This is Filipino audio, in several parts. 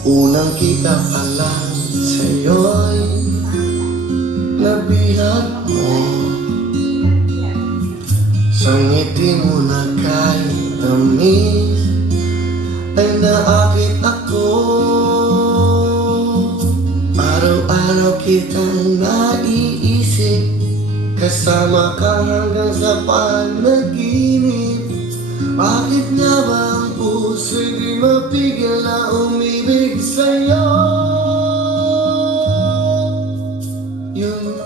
Unang kita pa lang sa'yo'y nabihat mo. Sa ngiti mo na kay tamis ay naakit ako. Araw-araw kitang naiisip, kasama ka hanggang sa panaginip. Bakit nga ba ang puso'y di mapigil na umibig sa'yo? Yun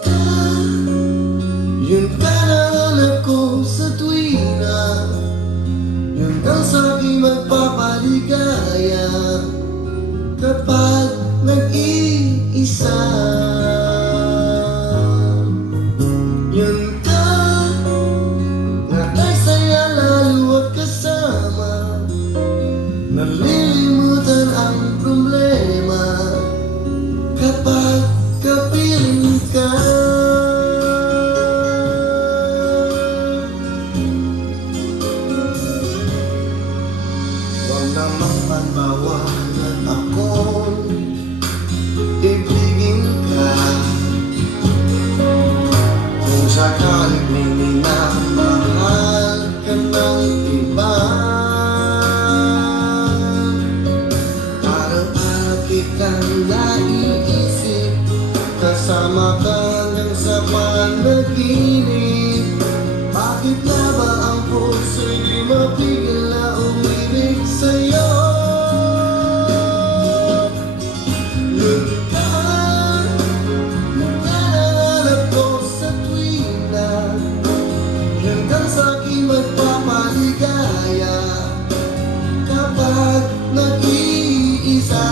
ka na hanap ko sa tuwina, yun ang sa'king magpapaligaya kapag nag-iisa. Yun ka na kay saya lalo at kasama, nalilimutan ang problema kapag kapiling ka. Huwag namang pagbawalan akong ibigin ka. Kung sakaling may minamahal ka ng iba, araw-araw kitang naiisip, kasama ka hanggang sa panaginip. Bakit na ba ang puso'y di mapigil na umibig sa'yo? Yun ka nangangarap ko sa tuwina, yun kang sa'king magpapaligaya kapag nag-iisa.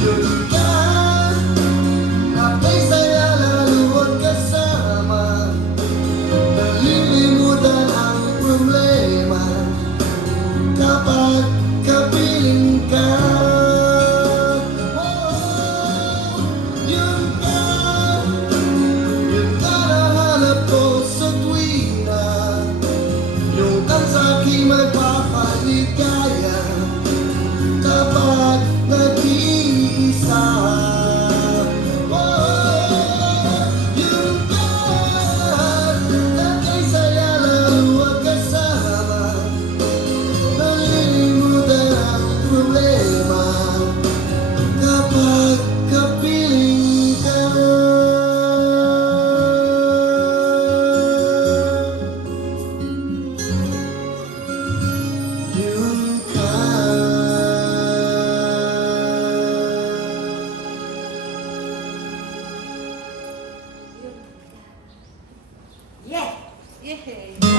Yun ka na kay saya lalo at kasama, nalilimutan ang problema kapag kapiling ka. Yun ka na hanap ko sa tuwina, yung kang sa'king magpapaligaya kapag nag-iisa. Yun ka na kay saya lalo at kasama, nalilimutan ang problema kapag kapiling ka. Yun ka. Yeah. Yeah.